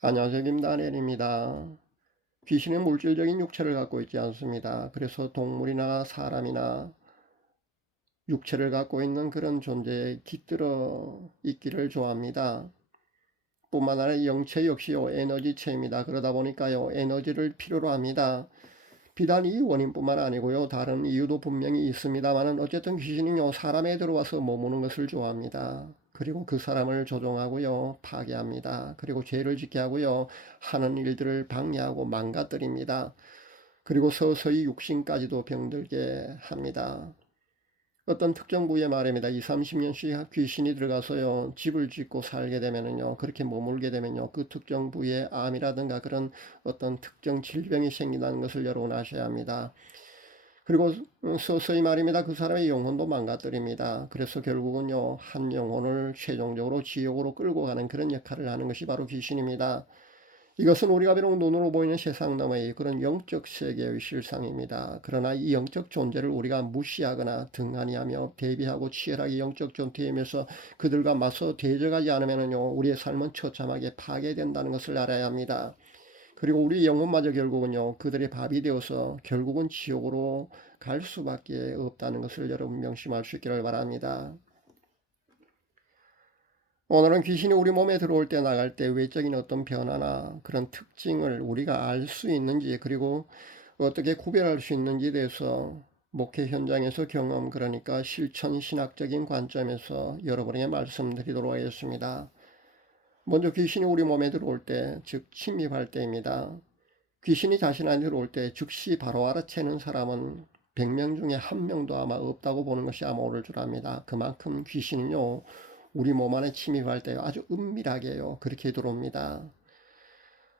안녕하세요. 김다니엘입니다. 귀신은 물질적인 육체를 갖고 있지 않습니다. 그래서 동물이나 사람이나 육체를 갖고 있는 그런 존재에 깃들어 있기를 좋아합니다. 뿐만 아니라 영체 역시요 에너지체입니다. 그러다 보니까요 에너지를 필요로 합니다. 비단 이 원인뿐만 아니고요 다른 이유도 분명히 있습니다만은 어쨌든 귀신은요 사람에 들어와서 머무는 것을 좋아합니다. 그리고 그 사람을 조종하고요 파괴합니다. 그리고 죄를 짓게 하고요 하는 일들을 방해하고 망가뜨립니다. 그리고 서서히 육신까지도 병들게 합니다. 어떤 특정 부위에 말입니다. 2, 30년씩 귀신이 들어가서요, 집을 짓고 살게 되면은요, 그렇게 머물게 되면요, 그 특정 부위에 암이라든가 그런 어떤 특정 질병이 생긴다는 것을 여러분 아셔야 합니다. 그리고 서서히 말입니다. 그 사람의 영혼도 망가뜨립니다. 그래서 결국은요, 한 영혼을 최종적으로 지옥으로 끌고 가는 그런 역할을 하는 것이 바로 귀신입니다. 이것은 우리가 비록 눈으로 보이는 세상 너머의 그런 영적 세계의 실상입니다. 그러나 이 영적 존재를 우리가 무시하거나 등한히하며 대비하고 치열하게 영적 존재이면서 그들과 맞서 대적하지 않으면요 우리의 삶은 처참하게 파괴된다는 것을 알아야 합니다. 그리고 우리 영혼마저 결국은요 그들의 밥이 되어서 결국은 지옥으로 갈 수밖에 없다는 것을 여러분 명심할 수 있기를 바랍니다. 오늘은 귀신이 우리 몸에 들어올 때 나갈 때 외적인 어떤 변화나 그런 특징을 우리가 알 수 있는지, 그리고 어떻게 구별할 수 있는지에 대해서 목회 현장에서 경험, 그러니까 실천 신학적인 관점에서 여러분에게 말씀드리도록 하겠습니다. 먼저 귀신이 우리 몸에 들어올 때, 즉 침입할 때입니다. 귀신이 자신한테 들어올 때 즉시 바로 알아채는 사람은 100명 중에 한 명도 아마 없다고 보는 것이 아마 옳을 줄 압니다. 그만큼 귀신은요 우리 몸 안에 침입할 때 아주 은밀하게요 그렇게 들어옵니다.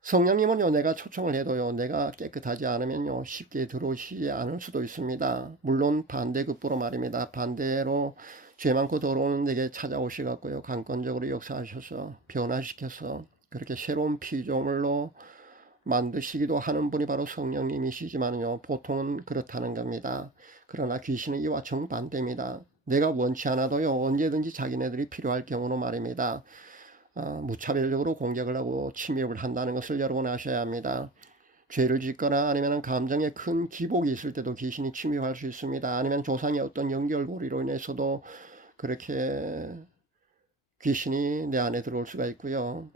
성령님은요 내가 초청을 해도요 내가 깨끗하지 않으면요 쉽게 들어오시지 않을 수도 있습니다. 물론 반대급부로 말입니다. 반대로 죄 많고 더러운 내게 찾아오시갖고요 강권적으로 역사하셔서 변화시켜서 그렇게 새로운 피조물로 만드시기도 하는 분이 바로 성령님이시지만요 보통은 그렇다는 겁니다. 그러나 귀신은 이와 정반대입니다. 내가 원치 않아도요 언제든지 자기네들이 필요할 경우로 말입니다. 무차별적으로 공격을 하고 침입을 한다는 것을 여러분 아셔야 합니다. 죄를 짓거나 아니면 감정에 큰 기복이 있을 때도 귀신이 침입할 수 있습니다. 아니면 조상의 어떤 연결고리로 인해서도 그렇게 귀신이 내 안에 들어올 수가 있고요.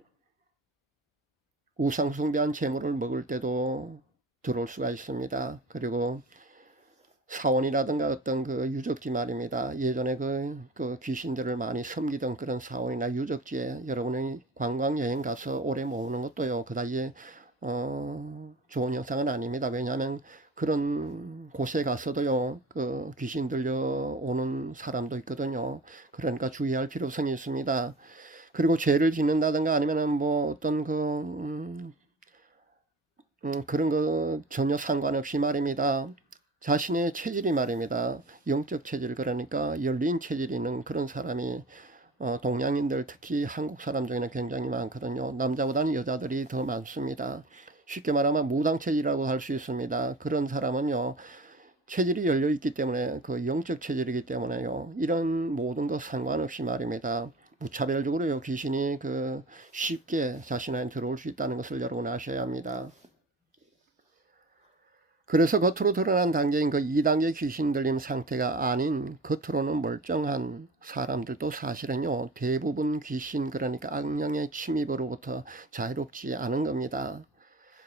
우상숭배한 재물을 먹을 때도 들어올 수가 있습니다. 그리고 사원이라든가 어떤 그 유적지 말입니다. 예전에 그 귀신들을 많이 섬기던 그런 사원이나 유적지에 여러분이 관광여행 가서 오래 머무는 것도요, 그다지 좋은 현상은 아닙니다. 왜냐하면 그런 곳에 가서도요, 그 귀신 들려오는 사람도 있거든요. 그러니까 주의할 필요성이 있습니다. 그리고 죄를 짓는다든가 아니면은 뭐 어떤 그런 거 전혀 상관없이 말입니다. 자신의 체질이 말입니다. 영적 체질, 그러니까 열린 체질이 있는 그런 사람이 동양인들 특히 한국 사람 중에는 굉장히 많거든요. 남자보다는 여자들이 더 많습니다. 쉽게 말하면 무당 체질이라고 할 수 있습니다. 그런 사람은요. 체질이 열려 있기 때문에 그 영적 체질이기 때문에요. 이런 모든 것 상관없이 말입니다. 무차별적으로요. 귀신이 쉽게 자신한테 들어올 수 있다는 것을 여러분 아셔야 합니다. 그래서 겉으로 드러난 단계인 그 2단계 귀신 들림 상태가 아닌 겉으로는 멀쩡한 사람들도 사실은요 대부분 귀신, 그러니까 악령의 침입으로부터 자유롭지 않은 겁니다.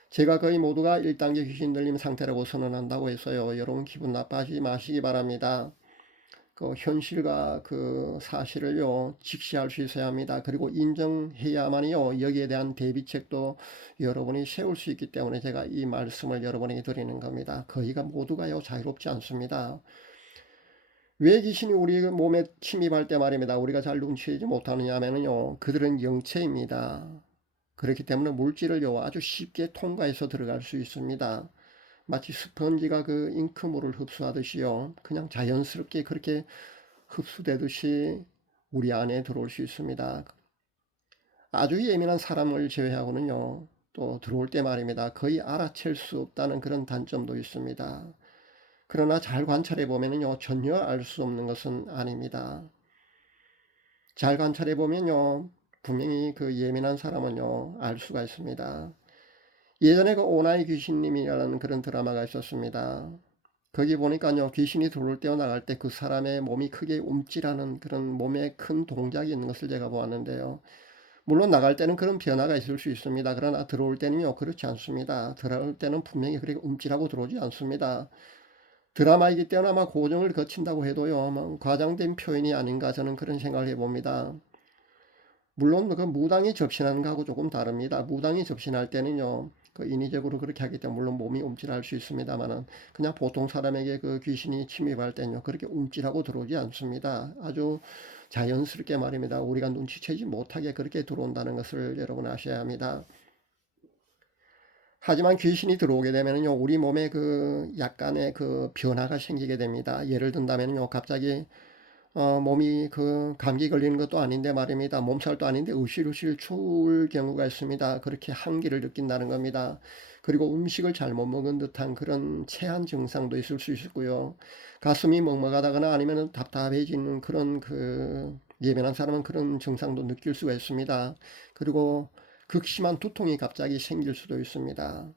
제가 거의 모두가 1단계 귀신 들림 상태라고 선언한다고 해서요 여러분 기분 나빠하지 마시기 바랍니다. 그 현실과 그 사실을요 직시할 수 있어야 합니다. 그리고 인정해야만이요 여기에 대한 대비책도 여러분이 세울 수 있기 때문에 제가 이 말씀을 여러분에게 드리는 겁니다. 거의가 모두가요 자유롭지 않습니다. 왜 귀신이 우리 몸에 침입할 때 말입니다 우리가 잘 눈치채지 못하느냐 하면요 그들은 영체입니다. 그렇기 때문에 물질을요 아주 쉽게 통과해서 들어갈 수 있습니다. 마치 스펀지가 그 잉크물을 흡수하듯이요 그냥 자연스럽게 그렇게 흡수되듯이 우리 안에 들어올 수 있습니다. 아주 예민한 사람을 제외하고는요 또 들어올 때 말입니다 거의 알아챌 수 없다는 그런 단점도 있습니다. 그러나 잘 관찰해 보면요 전혀 알 수 없는 것은 아닙니다. 잘 관찰해 보면요 분명히 그 예민한 사람은요, 알 수가 있습니다. 예전에 그 오나이 귀신님이라는 그런 드라마가 있었습니다. 거기 보니까요, 귀신이 들어올 때와 나갈 때 그 사람의 몸이 크게 움찔하는 그런 몸에 큰 동작이 있는 것을 제가 보았는데요. 물론 나갈 때는 그런 변화가 있을 수 있습니다. 그러나 들어올 때는요, 그렇지 않습니다. 들어올 때는 분명히 그렇게 움찔하고 들어오지 않습니다. 드라마이기 때문에 아마 고정을 거친다고 해도요, 아마 과장된 표현이 아닌가 저는 그런 생각을 해봅니다. 물론 그 무당이 접신하는 거하고 조금 다릅니다. 무당이 접신할 때는요, 그 인위적으로 그렇게 하기 때문에 물론 몸이 움찔할 수 있습니다만은 그냥 보통 사람에게 그 귀신이 침입할 때는요, 그렇게 움찔하고 들어오지 않습니다. 아주 자연스럽게 말입니다. 우리가 눈치채지 못하게 그렇게 들어온다는 것을 여러분 아셔야 합니다. 하지만 귀신이 들어오게 되면요, 우리 몸에 그 약간의 그 변화가 생기게 됩니다. 예를 든다면요, 갑자기 몸이 그 감기 걸리는 것도 아닌데 말입니다. 몸살도 아닌데 으실으실 추울 경우가 있습니다. 그렇게 한기를 느낀다는 겁니다. 그리고 음식을 잘못 먹은 듯한 그런 체한 증상도 있을 수 있고요. 가슴이 먹먹하다거나 아니면 답답해지는 그런 그 예민한 사람은 그런 증상도 느낄 수가 있습니다. 그리고 극심한 두통이 갑자기 생길 수도 있습니다.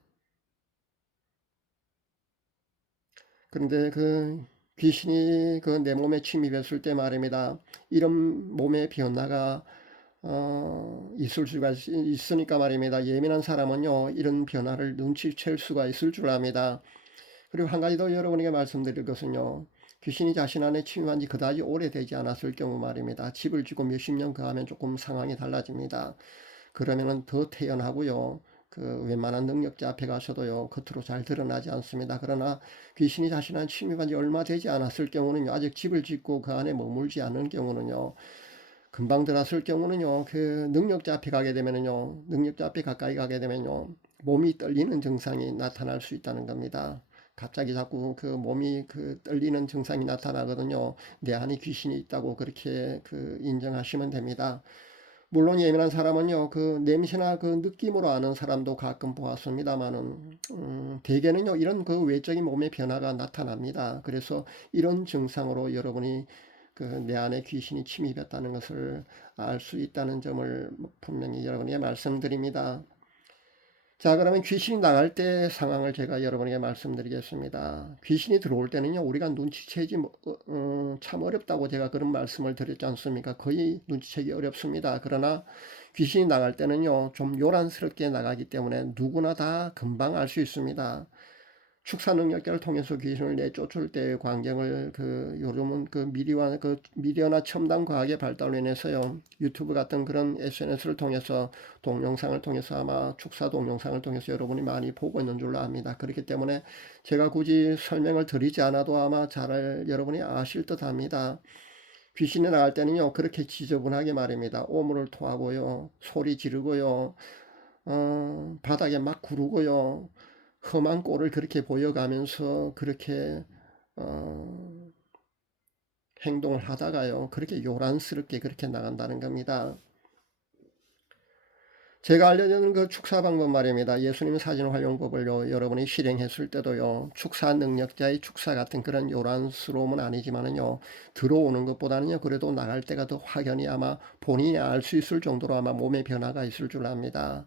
그런데 그 귀신이 그 내 몸에 침입했을 때 말입니다. 이런 몸의 변화가 있을 수가 있으니까 말입니다. 예민한 사람은요, 이런 변화를 눈치챌 수가 있을 줄 압니다. 그리고 한 가지 더 여러분에게 말씀드릴 것은요, 귀신이 자신 안에 침입한 지 그다지 오래되지 않았을 경우 말입니다. 집을 지고 몇십 년 거하면 조금 상황이 달라집니다. 그러면은 더 태연하고요. 그 웬만한 능력자 앞에 가서도요, 겉으로 잘 드러나지 않습니다. 그러나 귀신이 자신한 침입한 지 얼마 되지 않았을 경우는요, 아직 집을 짓고 그 안에 머물지 않은 경우는요, 금방 들어왔을 경우는요, 그 능력자 앞에 가게 되면은요, 능력자 앞에 가까이 가게 되면요, 몸이 떨리는 증상이 나타날 수 있다는 겁니다. 갑자기 자꾸 그 몸이 그 떨리는 증상이 나타나거든요. 내 안에 귀신이 있다고 그렇게 그 인정하시면 됩니다. 물론 예민한 사람은요, 그 냄새나 그 느낌으로 아는 사람도 가끔 보았습니다만은, 대개는요, 이런 그 외적인 몸의 변화가 나타납니다. 그래서 이런 증상으로 여러분이 그 내 안에 귀신이 침입했다는 것을 알 수 있다는 점을 분명히 여러분에게 말씀드립니다. 자, 그러면 귀신이 나갈 때 상황을 제가 여러분에게 말씀드리겠습니다. 귀신이 들어올 때는요, 우리가 눈치채기 참 어렵다고 제가 그런 말씀을 드렸지 않습니까? 거의 눈치채기 어렵습니다. 그러나 귀신이 나갈 때는요, 좀 요란스럽게 나가기 때문에 누구나 다 금방 알 수 있습니다. 축사 능력자를 통해서 귀신을 내쫓을 때의 광경을 그 요즘은 그 미디어나 첨단 과학의 발달로 인해서요, 유튜브 같은 그런 SNS를 통해서 동영상을 통해서 아마 축사 동영상을 통해서 여러분이 많이 보고 있는 줄로 압니다. 그렇기 때문에 제가 굳이 설명을 드리지 않아도 아마 잘 여러분이 아실 듯 합니다. 귀신이 나갈 때는요, 그렇게 지저분하게 말입니다. 오물을 토하고요, 소리 지르고요, 바닥에 막 구르고요, 험한 꼴을 그렇게 보여가면서 그렇게 어, 행동을 하다가요, 그렇게 요란스럽게 그렇게 나간다는 겁니다. 제가 알려드리는 그 축사 방법 말입니다. 예수님 사진 활용법을요, 여러분이 실행했을 때도요, 축사 능력자의 축사 같은 그런 요란스러움은 아니지만은요, 들어오는 것보다는요, 그래도 나갈 때가 더 확연히 아마 본인이 알 수 있을 정도로 아마 몸의 변화가 있을 줄 압니다.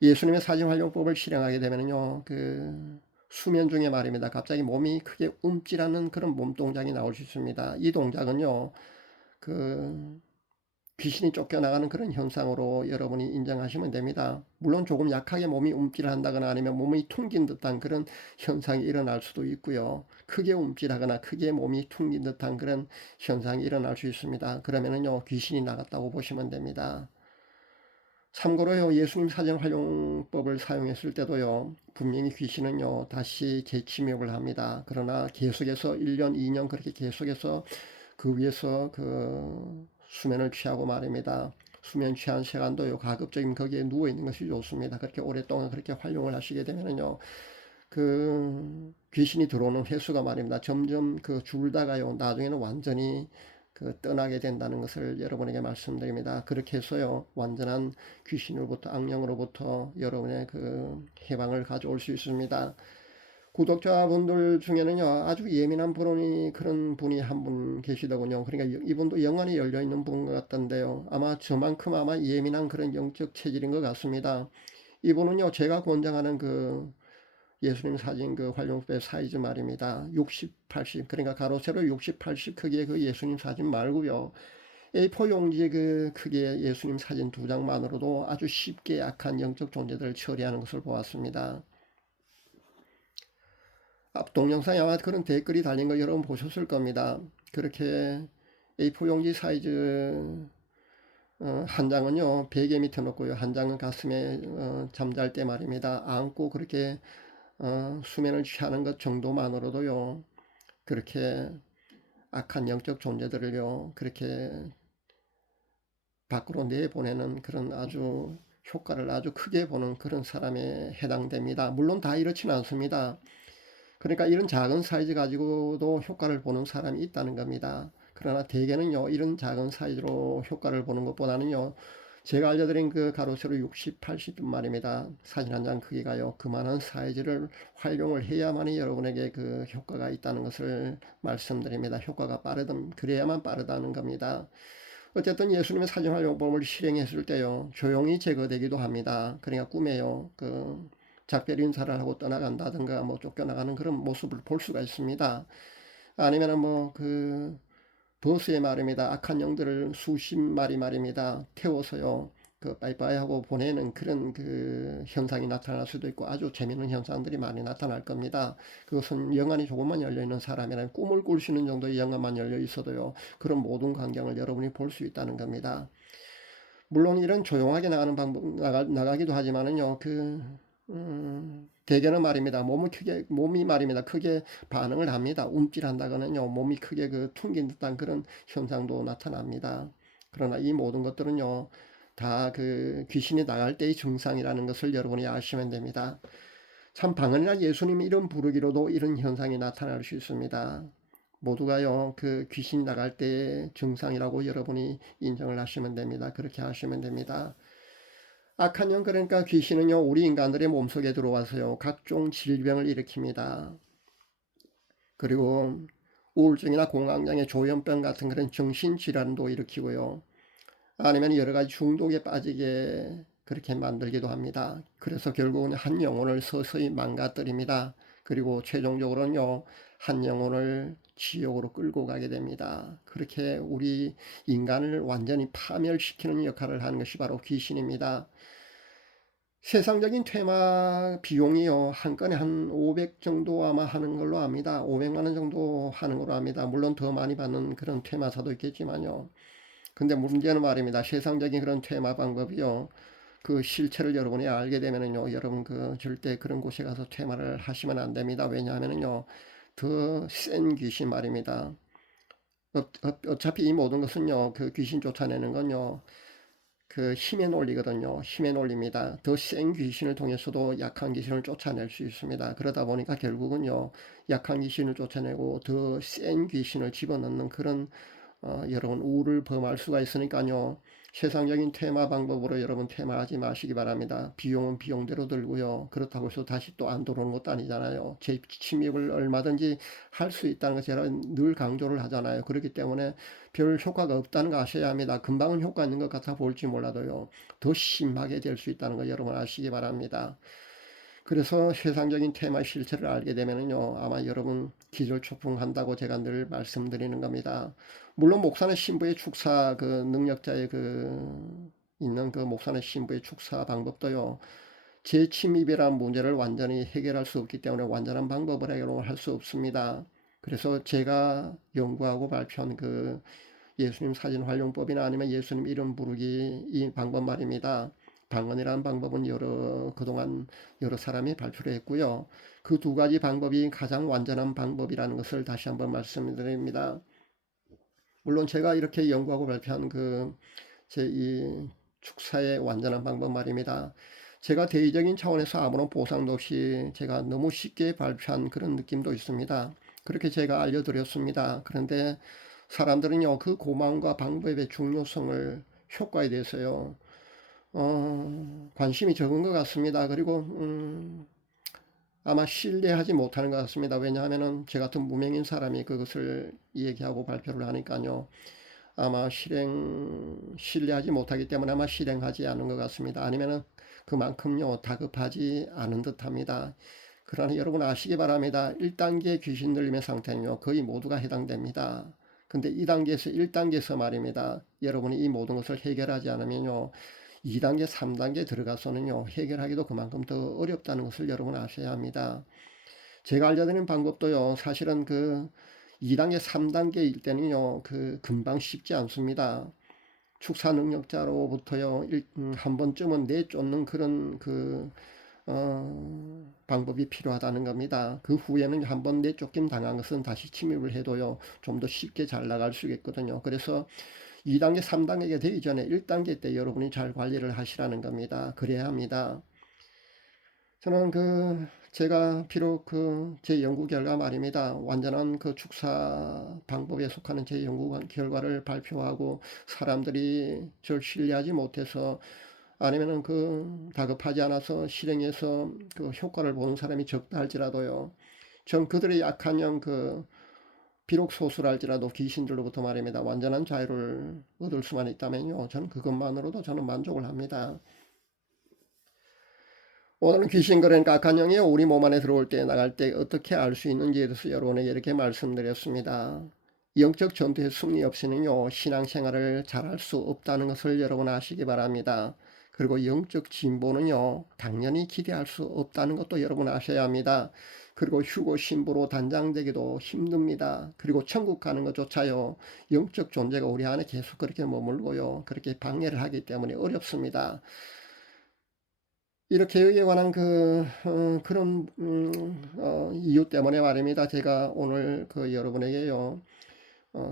예수님의 사진 활용법을 실행하게 되면요, 그 수면 중에 말입니다. 갑자기 몸이 크게 움찔하는 그런 몸 동작이 나올 수 있습니다. 이 동작은요, 그 귀신이 쫓겨나가는 그런 현상으로 여러분이 인정하시면 됩니다. 물론 조금 약하게 몸이 움찔한다거나 아니면 몸이 퉁긴 듯한 그런 현상이 일어날 수도 있고요. 크게 움찔하거나 크게 몸이 퉁긴 듯한 그런 현상이 일어날 수 있습니다. 그러면은요, 귀신이 나갔다고 보시면 됩니다. 참고로요, 예수님 사전 활용법을 사용했을 때도요, 분명히 귀신은요, 다시 재침입을 합니다. 그러나 계속해서 1년, 2년 그렇게 계속해서 그 위에서 그 수면을 취하고 말입니다. 수면 취한 시간도요, 가급적이면 거기에 누워 있는 것이 좋습니다. 그렇게 오랫동안 그렇게 활용을 하시게 되면요, 그 귀신이 들어오는 횟수가 말입니다. 점점 그 줄다가요, 나중에는 완전히 그 떠나게 된다는 것을 여러분에게 말씀드립니다. 그렇게 해서요, 완전한 귀신으로부터 악령으로부터 여러분의 그 해방을 가져올 수 있습니다. 구독자분들 중에는요, 아주 예민한 분이, 그런 분이 한 분 계시더군요. 그러니까 이분도 영안이 열려있는 분 같던데요. 아마 저만큼 아마 예민한 그런 영적 체질인 것 같습니다. 이분은요, 제가 권장하는 그 예수님 사진 그 활용법의 사이즈 말입니다. 60, 80, 그러니까 가로 세로 60, 80 크기의 그 예수님 사진 말고요. A4 용지 그 크기의 예수님 사진 2장만으로도 아주 쉽게 약한 영적 존재들을 처리하는 것을 보았습니다. 앞 동영상에 아마 그런 댓글이 달린 거 여러분 보셨을 겁니다. 그렇게 A4 용지 사이즈 한 장은요 베개 밑에 놓고요, 한 장은 가슴에 잠잘 때 말입니다. 안고 그렇게 수면을 취하는 것 정도만으로도요, 그렇게 악한 영적 존재들을요 그렇게 밖으로 내보내는 그런 아주 효과를 아주 크게 보는 그런 사람에 해당됩니다. 물론 다 이렇지는 않습니다. 그러니까 이런 작은 사이즈 가지고도 효과를 보는 사람이 있다는 겁니다. 그러나 대개는요, 이런 작은 사이즈로 효과를 보는 것보다는요, 제가 알려드린 그 가로 세로 60, 80 말입니다. 사진 한 장 크기가요, 그만한 사이즈를 활용을 해야만이 여러분에게 그 효과가 있다는 것을 말씀드립니다. 효과가 그래야만 빠르다는 겁니다. 어쨌든 예수님의 사진 활용법을 실행했을 때요, 조용히 제거되기도 합니다. 그러니까 꿈에요, 그 작별 인사를 하고 떠나간다든가 뭐 쫓겨나가는 그런 모습을 볼 수가 있습니다. 아니면은 뭐 그 버스에 말입니다, 악한 영들을 수십 마리 말입니다 태워서요 그 빠이빠이 하고 보내는 그런 그 현상이 나타날 수도 있고, 아주 재미있는 현상들이 많이 나타날 겁니다. 그것은 영안이 조금만 열려있는 사람이라면 꿈을 꿀 수 있는 정도의 영안만 열려 있어도요, 그런 모든 광경을 여러분이 볼 수 있다는 겁니다. 물론 이런 조용하게 나가는 방법 나가기도 하지만은요, 대개는 말입니다, 몸이 말입니다 크게 반응을 합니다. 움찔한다거나요, 몸이 크게 그 퉁긴 듯한 그런 현상도 나타납니다. 그러나 이 모든 것들은요, 다 그 귀신이 나갈 때의 증상이라는 것을 여러분이 아시면 됩니다. 참 방언이나 예수님 이름 부르기로도 이런 현상이 나타날 수 있습니다. 모두가요, 그 귀신 나갈 때의 증상이라고 여러분이 인정을 하시면 됩니다. 그렇게 하시면 됩니다. 악한 영, 그러니까 귀신은요, 우리 인간들의 몸속에 들어와서요, 각종 질병을 일으킵니다. 그리고 우울증이나 공황장애, 조현병 같은 그런 정신질환도 일으키고요. 아니면 여러 가지 중독에 빠지게 그렇게 만들기도 합니다. 그래서 결국은 한 영혼을 서서히 망가뜨립니다. 그리고 최종적으로는요, 한 영혼을 지옥으로 끌고 가게 됩니다. 그렇게 우리 인간을 완전히 파멸시키는 역할을 하는 것이 바로 귀신입니다. 세상적인 퇴마 비용이요, 한 건에 한 500 정도 아마 하는 걸로 압니다. 500만 원 정도 하는 걸로 압니다. 물론 더 많이 받는 그런 퇴마사도 있겠지만요. 근데 문제는 말입니다, 세상적인 그런 퇴마 방법이요, 그 실체를 여러분이 알게 되면은요, 여러분 그 절대 그런 곳에 가서 퇴마를 하시면 안 됩니다. 왜냐하면은요, 더 센 귀신 말입니다. 어차피 이 모든 것은요, 그 귀신 쫓아내는 건요, 그 힘의 논리거든요. 힘의 논리입니다. 더 센 귀신을 통해서도 약한 귀신을 쫓아낼 수 있습니다. 그러다 보니까 결국은요, 약한 귀신을 쫓아내고 더 센 귀신을 집어넣는 그런 여러분 우를 범할 수가 있으니까요, 세상적인 테마 방법으로 여러분 테마하지 마시기 바랍니다. 비용은 비용대로 들고요, 그렇다고 해서 다시 또 안 들어오는 것도 아니잖아요. 재침입을 얼마든지 할 수 있다는 걸 제가 늘 강조를 하잖아요. 그렇기 때문에 별 효과가 없다는 거 아셔야 합니다. 금방은 효과 있는 것 같아 볼지 몰라도요, 더 심하게 될 수 있다는 거 여러분 아시기 바랍니다. 그래서 세상적인 테마 실체를 알게 되면은요, 아마 여러분 기절초풍한다고 제가 늘 말씀드리는 겁니다. 물론 목사는 신부의 축사, 그 능력자의 그 있는 그 목사는 신부의 축사 방법도요, 재침입이라는 문제를 완전히 해결할 수 없기 때문에 완전한 방법을 해결할 수 없습니다. 그래서 제가 연구하고 발표한 그 예수님 사진 활용법이나 아니면 예수님 이름 부르기 이 방법 말입니다. 방언이라는 방법은 그동안 여러 사람이 발표를 했고요. 그 두 가지 방법이 가장 완전한 방법이라는 것을 다시 한번 말씀드립니다. 물론 제가 이렇게 연구하고 발표한 그 제 이 축사의 완전한 방법 말입니다, 제가 대의적인 차원에서 아무런 보상도 없이 제가 너무 쉽게 발표한 그런 느낌도 있습니다. 그렇게 제가 알려드렸습니다. 그런데 사람들은요, 그 고마움과 방법의 중요성을, 효과에 대해서요, 관심이 적은 것 같습니다. 그리고 아마 신뢰하지 못하는 것 같습니다. 왜냐하면은 저 같은 무명인 사람이 그것을 얘기하고 발표를 하니까요. 아마 신뢰하지 못하기 때문에 아마 실행하지 않은 것 같습니다. 아니면은 그만큼요 다급하지 않은 듯합니다. 그러나 여러분 아시기 바랍니다. 1단계 귀신 들림의 상태는요 거의 모두가 해당됩니다. 근데 2단계에서 1단계에서 말입니다. 여러분이 이 모든 것을 해결하지 않으면요 2단계 3단계 들어가서는요 해결하기도 그만큼 더 어렵다는 것을 여러분 아셔야 합니다. 제가 알려드리는 방법도요 사실은 그 2단계 3단계일 때는요 금방 쉽지 않습니다. 축사 능력자로부터요 한 번쯤은 내쫓는 그런 방법이 필요하다는 겁니다. 그 후에는 한번 내쫓김 당한 것은 다시 침입을 해도요 좀 더 쉽게 잘 나갈 수 있거든요. 그래서 2단계 3단계가 되기 전에 1단계 때 여러분이 잘 관리를 하시라는 겁니다. 그래야 합니다. 저는 제가 비록 제 연구 결과 말입니다. 완전한 축사 방법에 속하는 제 연구 결과를 발표하고 사람들이 저를 신뢰하지 못해서 아니면은 다급하지 않아서 실행해서 효과를 보는 사람이 적다 할지라도요. 전 그들의 약한 영 비록 소수랄지라도 귀신들로부터 말입니다. 완전한 자유를 얻을 수만 있다면요. 저는 그것만으로도 저는 만족을 합니다. 오늘은 귀신 그러니까 악한 영이 우리 몸 안에 들어올 때 나갈 때 어떻게 알 수 있는지에 대해서 여러분에게 이렇게 말씀드렸습니다. 영적 전투의 승리 없이는요 신앙생활을 잘할 수 없다는 것을 여러분 아시기 바랍니다. 그리고 영적 진보는요 당연히 기대할 수 없다는 것도 여러분 아셔야 합니다. 그리고 휴고 신부로 단장되기도 힘듭니다. 그리고 천국 가는 것조차요 영적 존재가 우리 안에 계속 그렇게 머물고요 그렇게 방해를 하기 때문에 어렵습니다. 이렇게 여기에 관한 그런 이유 때문에 말입니다. 제가 오늘 여러분에게요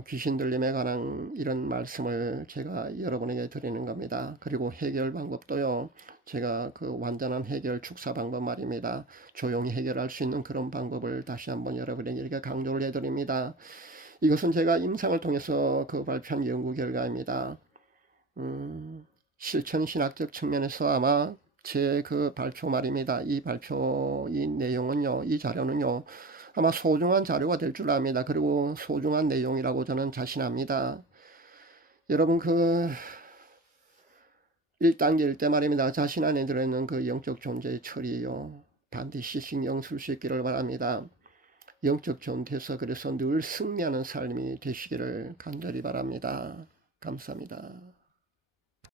귀신 들림에 관한 이런 말씀을 제가 여러분에게 드리는 겁니다. 그리고 해결 방법도요 제가 완전한 해결 축사 방법 말입니다. 조용히 해결할 수 있는 그런 방법을 다시 한번 여러분에게 이렇게 강조를 해드립니다. 이것은 제가 임상을 통해서 발표한 연구 결과입니다. 실천신학적 측면에서 아마 제 발표 말입니다. 이 발표 이 내용은요 이 자료는요 아마 소중한 자료가 될 줄 압니다. 그리고 소중한 내용이라고 저는 자신합니다. 여러분 1단계일 때 말입니다. 자신 안에 들어있는 영적 존재의 처리요 반드시 신경 쓸 수 있기를 바랍니다. 영적 존재에서 그래서 늘 승리하는 삶이 되시기를 간절히 바랍니다. 감사합니다.